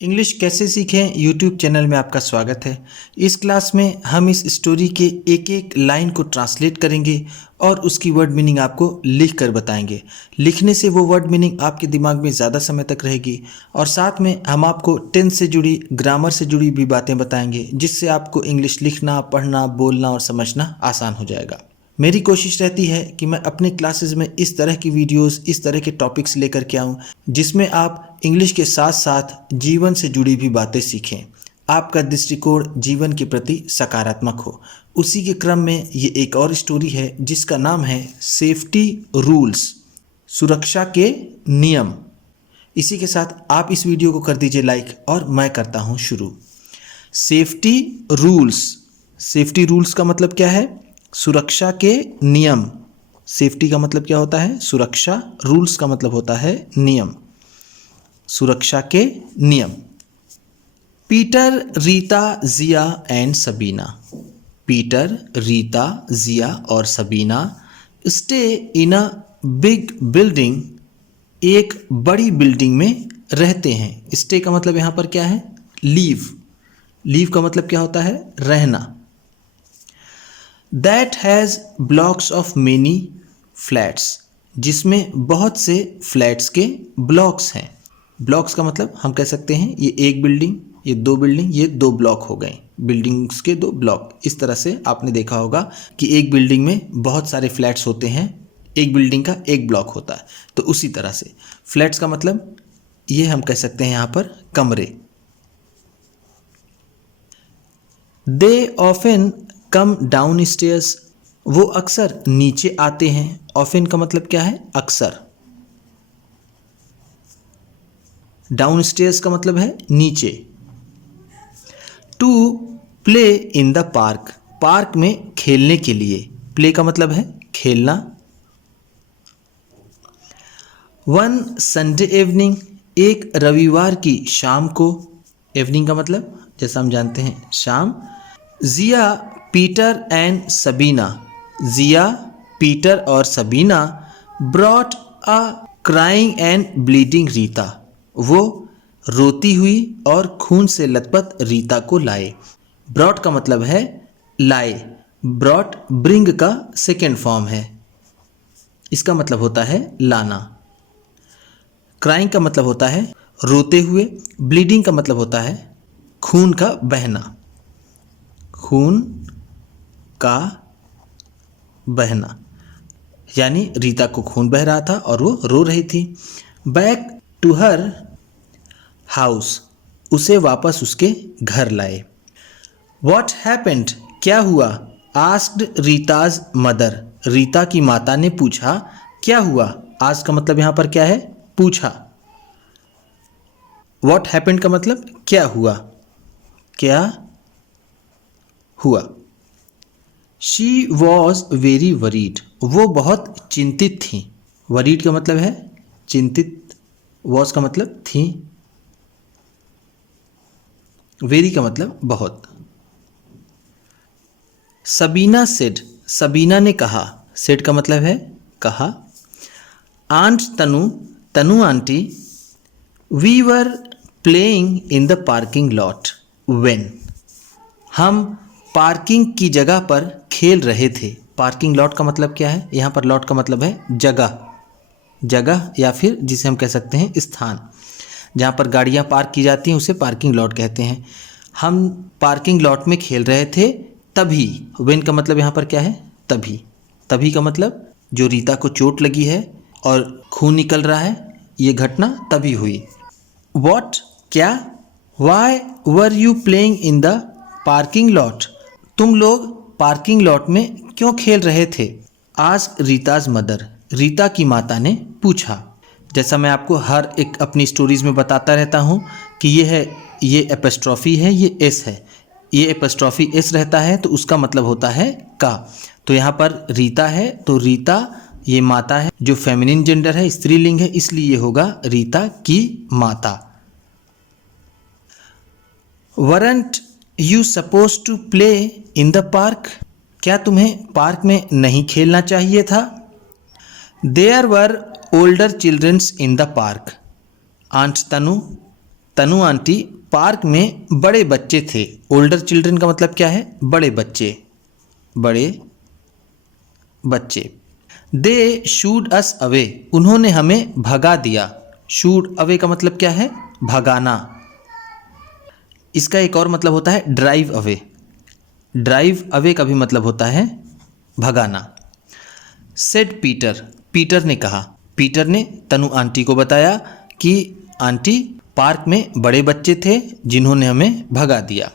English कैसे सीखें YouTube channel में आपका स्वागत है। इस क्लास में हम इस स्टोरी के एक एक लाइन को ट्रांसलेट करेंगे और उसकी वर्ड मीनिंग आपको लिख कर बताएंगे। लिखने से वो वर्ड मीनिंग आपके दिमाग में ज़्यादा समय तक रहेगी और साथ में हम आपको टेंस से जुड़ी, ग्रामर से जुड़ी भी बातें बताएंगे, जिससे आपको इंग्लिश लिखना, पढ़ना, बोलना और समझना आसान हो जाएगा। मेरी कोशिश रहती है कि मैं अपने क्लासेस में इस तरह की वीडियोस, इस तरह के टॉपिक्स लेकर के आऊँ जिसमें आप इंग्लिश के साथ साथ जीवन से जुड़ी भी बातें सीखें, आपका दृष्टिकोण जीवन के प्रति सकारात्मक हो। उसी के क्रम में ये एक और स्टोरी है जिसका नाम है सेफ्टी रूल्स, सुरक्षा के नियम। इसी के साथ आप इस वीडियो को कर दीजिए लाइक और मैं करता हूँ शुरू। सेफ्टी रूल्स, सेफ्टी रूल्स का मतलब क्या है? सुरक्षा के नियम। सेफ्टी का मतलब क्या होता है? सुरक्षा। रूल्स का मतलब होता है नियम, सुरक्षा के नियम। Peter, Rita, Jiya and Sabina. Peter, Rita, Jiya और Sabina stay in a big building, एक बड़ी बिल्डिंग में रहते हैं। स्टे का मतलब यहाँ पर क्या है? लीव। लीव का मतलब क्या होता है? रहना। That has blocks of many flats, जिसमें बहुत से फ्लैट्स के ब्लॉक्स हैं। ब्लॉक्स का मतलब हम कह सकते हैं ये एक बिल्डिंग, ये दो बिल्डिंग, ये दो ब्लॉक हो गए, बिल्डिंग्स के दो ब्लॉक। इस तरह से आपने देखा होगा कि एक बिल्डिंग में बहुत सारे फ्लैट्स होते हैं, एक बिल्डिंग का एक ब्लॉक होता है। तो उसी तरह से फ्लैट्स का मतलब ये हम कह सकते हैं यहाँ पर कमरे। They often come down stairs, वो अक्सर नीचे आते हैं। ऑफन का मतलब क्या है? अक्सर। डाउन स्टेयर्स का मतलब है नीचे। To play in the park, park में खेलने के लिए। प्ले का मतलब है खेलना। वन संडे इवनिंग, एक रविवार की शाम को। इवनिंग का मतलब जैसा हम जानते हैं शाम। Jiya, Peter and Sabina, Jiya, Peter और Sabina brought a crying and bleeding Rita, वो रोती हुई और खून से लथपथ रीता को लाए। ब्रॉट का मतलब है लाए। ब्रॉट ब्रिंग का सेकेंड फॉर्म है, इसका मतलब होता है लाना। क्राइंग का मतलब होता है रोते हुए। ब्लीडिंग का मतलब होता है खून का बहना, खून का बहना, यानी रीता को खून बह रहा था और वो रो रही थी। बैक टू हर हाउस, उसे वापस उसके घर लाए। वॉट हैपेंड, क्या हुआ? आस्क्ड रीताज मदर, रीता की माता ने पूछा क्या हुआ? आस्क का मतलब यहाँ पर क्या है? पूछा। वॉट हैपेंड का मतलब क्या हुआ, क्या हुआ। शी वॉज वेरी वरीड, वो बहुत चिंतित थी। वरीड का मतलब है चिंतित, वॉज का मतलब थी, वेरी का मतलब बहुत। सबीना सेड, सबीना ने कहा। सेड का मतलब है कहा। Aunt Tanu, Tanu aunty, we were playing in the parking lot when, हम पार्किंग की जगह पर खेल रहे थे। पार्किंग लॉट का मतलब क्या है? यहाँ पर लॉट का मतलब है जगह, जगह या फिर जिसे हम कह सकते हैं स्थान, जहाँ पर गाड़ियाँ पार्क की जाती हैं उसे पार्किंग लॉट कहते हैं। हम पार्किंग लॉट में खेल रहे थे तभी। व्हेन का मतलब यहाँ पर क्या है? तभी। तभी का मतलब जो रीता को चोट लगी है और खून निकल रहा है, ये घटना तभी हुई। वॉट, क्या? Why were you playing in the parking lot, तुम लोग पार्किंग लॉट में क्यों खेल रहे थे? आस्क्ड रीताज मदर, रीता की माता ने पूछा। जैसा मैं आपको हर एक अपनी स्टोरीज में बताता रहता हूँ कि ये है, ये एपोस्ट्रॉफी है, ये एस है। ये एपोस्ट्रॉफी एस रहता है तो उसका मतलब होता है का। तो यहाँ पर रीता है तो रीता ये माता है, जो फेमिनिन जेंडर है, स्त्रीलिंग है, इसलिए ये होगा रीता की माता। Weren't you supposed to play in the park, क्या तुम्हें पार्क में नहीं खेलना चाहिए था? There were older childrens in the park, aunt Tanu, Tanu aunty park में बड़े बच्चे थे। ओल्डर चिल्ड्रन का मतलब क्या है? बड़े बच्चे, बड़े बच्चे। दे शूड अस अवे, उन्होंने हमें भगा दिया। शूड अवे का मतलब क्या है? भगाना। इसका एक और मतलब होता है ड्राइव अवे। ड्राइव अवे का भी मतलब होता है भगाना। सेड पीटर, पीटर ने कहा। पीटर ने तनु आंटी को बताया कि आंटी पार्क में बड़े बच्चे थे जिन्होंने हमें भगा दिया।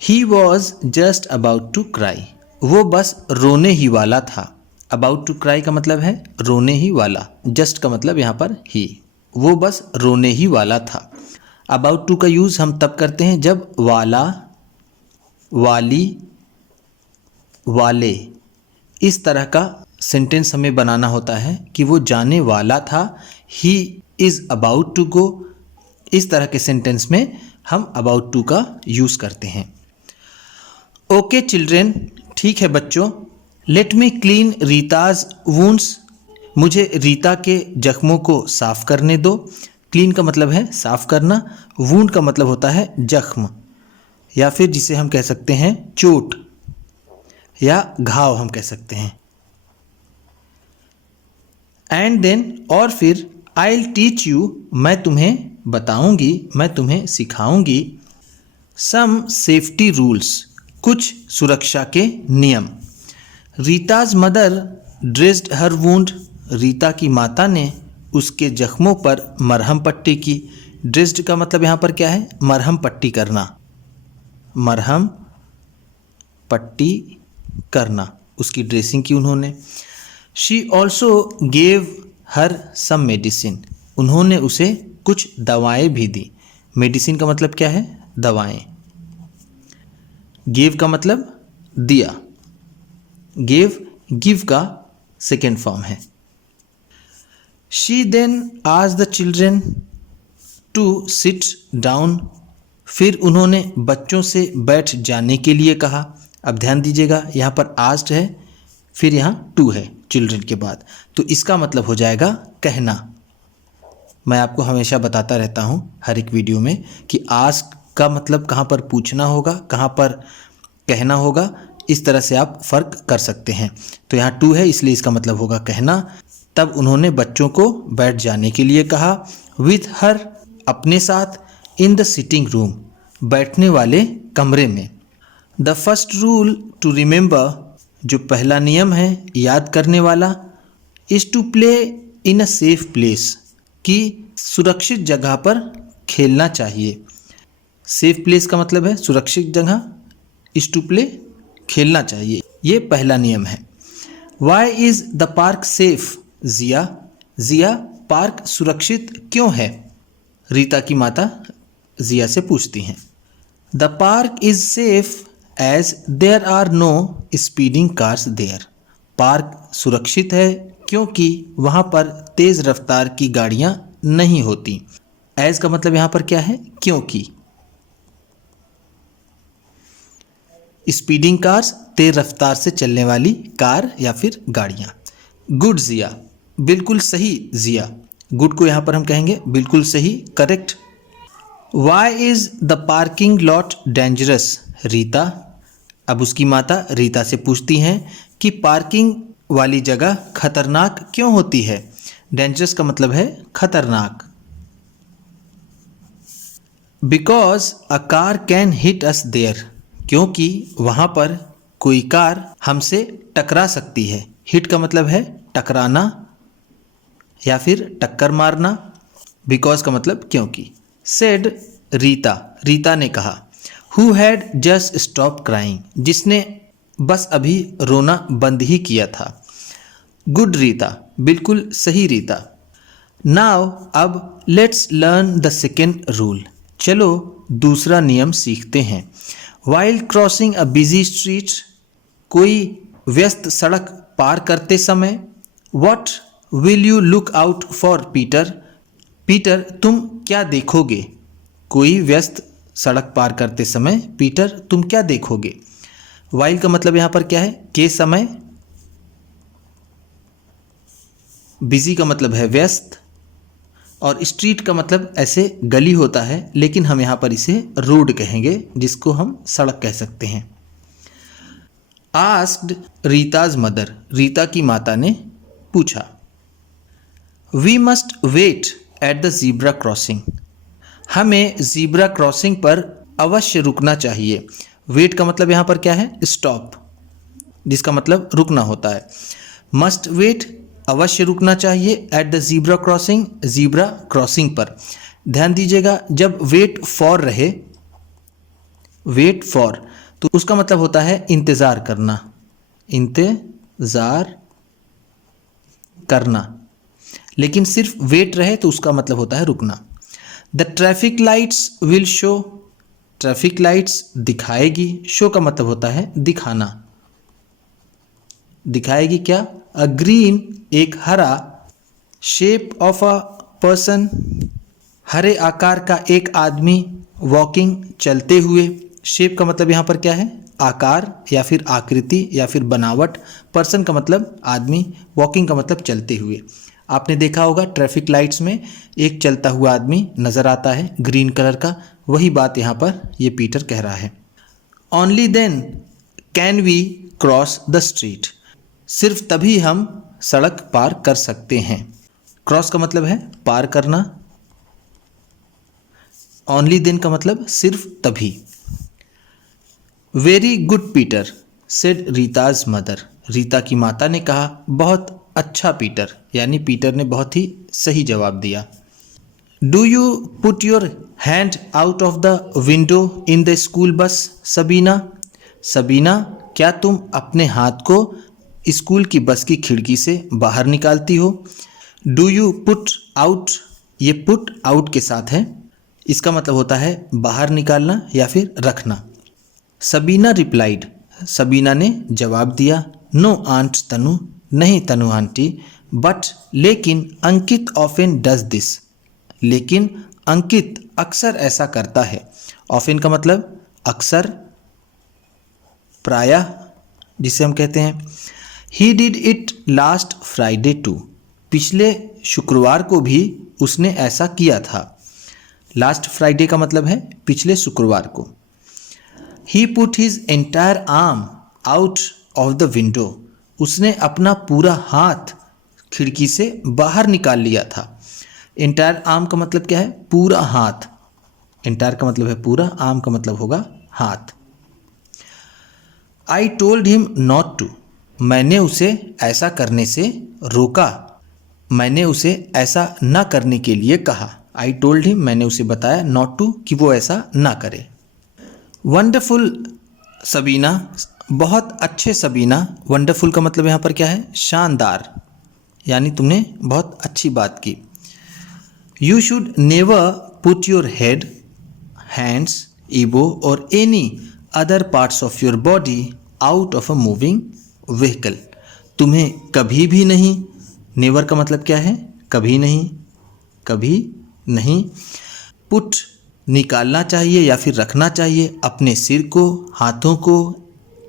He was just about to cry, वो बस रोने ही वाला था। अबाउट टू क्राई का मतलब है रोने ही वाला। जस्ट का मतलब यहाँ पर ही, वो बस रोने ही वाला था। अबाउट टू का यूज़ हम तब करते हैं जब वाला, वाली, वाले इस तरह का सेंटेंस हमें बनाना होता है कि वो जाने वाला था। He is about to go, इस तरह के सेंटेंस में हम अबाउट टू का यूज़ करते हैं। ओके चिल्ड्रेन, ठीक है बच्चों। Let me clean Rita's wounds, मुझे रीता के जख्मों को साफ करने दो। क्लीन का मतलब है साफ करना, वुंड का मतलब होता है जख्म, या फिर जिसे हम कह सकते हैं चोट या घाव हम कह सकते हैं। एंड देन, और फिर, आई विल टीच यू, मैं तुम्हें बताऊंगी, मैं तुम्हें सिखाऊंगी। सम सेफ्टी रूल्स, कुछ सुरक्षा के नियम। रीताज मदर ड्रेस्ड हर वुंड, रीता की माता ने उसके जख्मों पर मरहम पट्टी की। ड्रेस्ड का मतलब यहाँ पर क्या है? मरहम पट्टी करना, मरहम पट्टी करना, उसकी ड्रेसिंग की उन्होंने। She also gave her some medicine, उन्होंने उसे कुछ दवाएं भी दी। मेडिसिन का मतलब क्या है? दवाएं। गिव का मतलब दिया, गिव, गिव का सेकेंड फॉर्म है। She then asked the children to sit down, फिर उन्होंने बच्चों से बैठ जाने के लिए कहा। अब ध्यान दीजिएगा, यहाँ पर आस्क्ड है, फिर यहाँ टू है चिल्ड्रन के बाद, तो इसका मतलब हो जाएगा कहना। मैं आपको हमेशा बताता रहता हूँ हर एक वीडियो में कि आस्क का मतलब कहाँ पर पूछना होगा, कहाँ पर कहना होगा, इस तरह से आप फ़र्क कर सकते हैं। तो यहाँ टू है इसलिए इसका मतलब होगा कहना। तब उन्होंने बच्चों को बैठ जाने के लिए कहा। विथ हर, अपने साथ। इन द सिटिंग रूम, बैठने वाले कमरे में। The first rule to remember, जो पहला नियम है याद करने वाला, is to play in a safe place, कि सुरक्षित जगह पर खेलना चाहिए। सेफ प्लेस का मतलब है सुरक्षित जगह, इज़ टू प्ले खेलना चाहिए, ये पहला नियम है। Why is the park safe Jiya, Jiya park सुरक्षित क्यों है? रीता की माता जिया से पूछती हैं। The park is safe as there are no speeding cars there, park सुरक्षित है क्योंकि वहाँ पर तेज़ रफ्तार की गाड़ियाँ नहीं होती। एज का मतलब यहाँ पर क्या है? क्योंकि। स्पीडिंग कार्स, तेज रफ्तार से चलने वाली कार या फिर गाड़ियाँ। गुड जिया, बिल्कुल सही जिया। गुड को यहाँ पर हम कहेंगे बिल्कुल सही, correct. Why is the parking lot dangerous Rita, अब उसकी माता रीता से पूछती हैं कि पार्किंग वाली जगह खतरनाक क्यों होती है? डेंजरस का मतलब है खतरनाक। Because a car can hit us there, क्योंकि वहाँ पर कोई कार हमसे टकरा सकती है। हिट का मतलब है टकराना या फिर टक्कर मारना। बिकॉज का मतलब क्योंकि। सेड रीता, रीता ने कहा। Who had just stop crying, जिसने बस अभी रोना बंद ही किया था। गुड रीता, बिल्कुल सही रीता। नाउ अब let's learn the second rule, चलो दूसरा नियम सीखते हैं। While crossing a busy street, कोई व्यस्त सड़क पार करते समय। What will you look out for Peter, Peter तुम क्या देखोगे? कोई व्यस्त सड़क पार करते समय पीटर तुम क्या देखोगे? वाइल का मतलब यहाँ पर क्या है? के समय। बिजी का मतलब है व्यस्त, और स्ट्रीट का मतलब ऐसे गली होता है, लेकिन हम यहाँ पर इसे रोड कहेंगे, जिसको हम सड़क कह सकते हैं। आस्क्ड रीताज मदर, रीता की माता ने पूछा। We must wait at the zebra crossing, हमें ज़ीब्रा क्रॉसिंग पर अवश्य रुकना चाहिए। वेट का मतलब यहाँ पर क्या है? स्टॉप, जिसका मतलब रुकना होता है। मस्ट वेट, अवश्य रुकना चाहिए, eight the zebra crossing, zebra crossing पर। ध्यान दीजिएगा, जब वेट फॉर रहे, वेट फॉर, तो उसका मतलब होता है इंतज़ार करना, इंतज़ार करना। लेकिन सिर्फ वेट रहे तो उसका मतलब होता है रुकना। The traffic lights will show, traffic lights दिखाएगी, शो का मतलब होता है दिखाना। दिखाएगी क्या? अ ग्रीन, एक हरा, शेप ऑफ अ पर्सन, हरे आकार का एक आदमी, वॉकिंग, चलते हुए। शेप का मतलब यहाँ पर क्या है? आकार या फिर आकृति या फिर बनावट। पर्सन का मतलब आदमी, वॉकिंग का मतलब चलते हुए। आपने देखा होगा ट्रैफिक लाइट्स में एक चलता हुआ आदमी नज़र आता है ग्रीन कलर का, वही बात यहाँ पर ये पीटर कह रहा है। Only then can we cross the street, सिर्फ तभी हम सड़क पार कर सकते हैं। क्रॉस का मतलब है पार करना, ओनली देन का मतलब सिर्फ तभी। Very good Peter, said Rita's mother, Rita की माता ने कहा, बहुत अच्छा पीटर, यानी पीटर ने बहुत ही सही जवाब दिया। Do you put your hand out of the window in the school bus Sabina, Sabina क्या तुम अपने हाथ को स्कूल की बस की खिड़की से बाहर निकालती हो? डू यू पुट आउट, ये पुट आउट के साथ है, इसका मतलब होता है बाहर निकालना या फिर रखना। सबीना रिप्लाइड, सबीना ने जवाब दिया। नो आंट तनु, नहीं तनु आंटी, बट लेकिन अंकित ऑफन डज दिस, लेकिन अंकित अक्सर ऐसा करता है। ऑफन का मतलब अक्सर, प्रायः, जिसे हम कहते हैं। He did it last Friday too, पिछले शुक्रवार को भी उसने ऐसा किया था। लास्ट फ्राइडे का मतलब है पिछले शुक्रवार को। He put his entire arm out of the window, उसने अपना पूरा हाथ खिड़की से बाहर निकाल लिया था। एंटायर आर्म का मतलब क्या है? पूरा हाथ। एंटायर का मतलब है पूरा, आर्म का मतलब होगा हाथ। I told him not to, मैंने उसे ऐसा करने से रोका, मैंने उसे ऐसा ना करने के लिए कहा। आई टोल्ड हिम, मैंने उसे बताया, नॉट टू, कि वो ऐसा ना करे। वंडरफुल सबीना, बहुत अच्छे सबीना। वंडरफुल का मतलब यहाँ पर क्या है? शानदार, यानी तुमने बहुत अच्छी बात की। You should never put your head, hands, elbow और any other parts of your body out of a moving vehicle, तुम्हें कभी भी नहीं, नेवर का मतलब क्या है? कभी नहीं, कभी नहीं। पुट निकालना चाहिए या फिर रखना चाहिए अपने सिर को, हाथों को,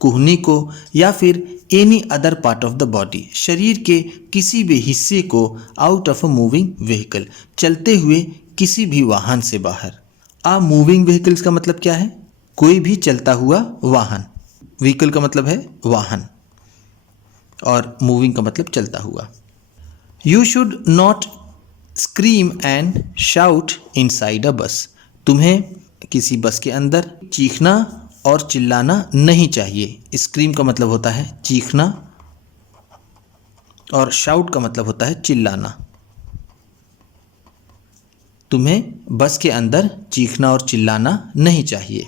कुहनी को, या फिर any other part of the body, शरीर के किसी भी हिस्से को, out of a moving vehicle, चलते हुए किसी भी वाहन से बाहर। आ मूविंग व्हीकल्स का मतलब क्या है? कोई भी चलता हुआ वाहन। व्हीकल का मतलब है वाहन और मूविंग का मतलब चलता हुआ। You should not scream and shout inside a बस, तुम्हें किसी बस के अंदर चीखना और चिल्लाना नहीं चाहिए। स्क्रीम का मतलब होता है चीखना और शाउट का मतलब होता है चिल्लाना। तुम्हें बस के अंदर चीखना और चिल्लाना नहीं चाहिए।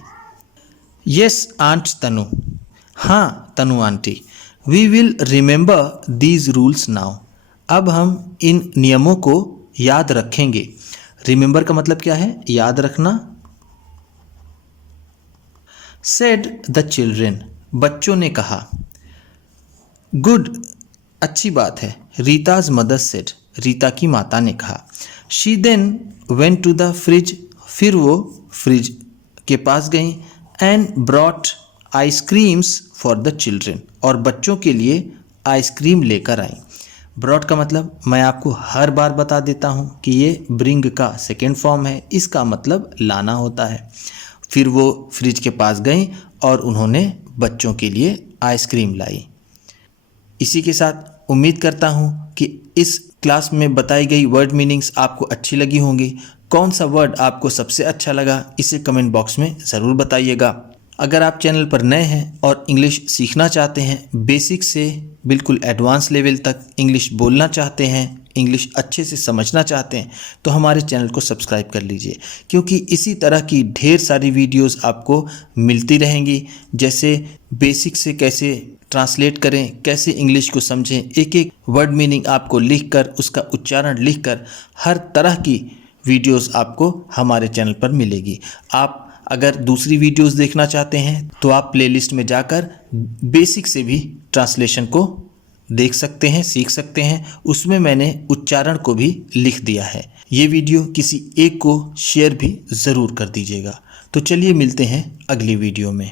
यस आंट तनु, हाँ Tanu aunty. We will remember these rules now, अब हम इन नियमों को याद रखेंगे। रिमेंबर का मतलब क्या है? याद रखना। सेड द चिल्ड्रेन, बच्चों ने कहा। गुड, अच्छी बात है। रीताज मदर सेड, रीता की माता ने कहा। She then went to the fridge, फिर वो फ्रिज के पास गई। And brought ice creams for the children, और बच्चों के लिए आइसक्रीम लेकर आई। ब्रॉट का मतलब मैं आपको हर बार बता देता हूँ कि ये ब्रिंग का सेकेंड फॉर्म है, इसका मतलब लाना होता है। फिर वो फ्रिज के पास गई और उन्होंने बच्चों के लिए आइसक्रीम लाई। इसी के साथ उम्मीद करता हूँ कि इस क्लास में बताई गई वर्ड मीनिंग्स आपको अच्छी लगी होंगी। कौन सा वर्ड आपको सबसे अच्छा लगा इसे कमेंट बॉक्स में ज़रूर बताइएगा। अगर आप चैनल पर नए हैं और इंग्लिश सीखना चाहते हैं, बेसिक से बिल्कुल एडवांस लेवल तक इंग्लिश बोलना चाहते हैं, इंग्लिश अच्छे से समझना चाहते हैं, तो हमारे चैनल को सब्सक्राइब कर लीजिए, क्योंकि इसी तरह की ढेर सारी वीडियोस आपको मिलती रहेंगी। जैसे बेसिक से कैसे ट्रांसलेट करें, कैसे इंग्लिश को समझें, एक एक वर्ड मीनिंग आपको लिखकर, उसका उच्चारण लिखकर, हर तरह की वीडियोस आपको हमारे चैनल पर मिलेगी। आप अगर दूसरी वीडियोस देखना चाहते हैं तो आप प्लेलिस्ट में जाकर बेसिक से भी ट्रांसलेशन को देख सकते हैं, सीख सकते हैं। उसमें मैंने उच्चारण को भी लिख दिया है। ये वीडियो किसी एक को शेयर भी ज़रूर कर दीजिएगा। तो चलिए मिलते हैं अगली वीडियो में।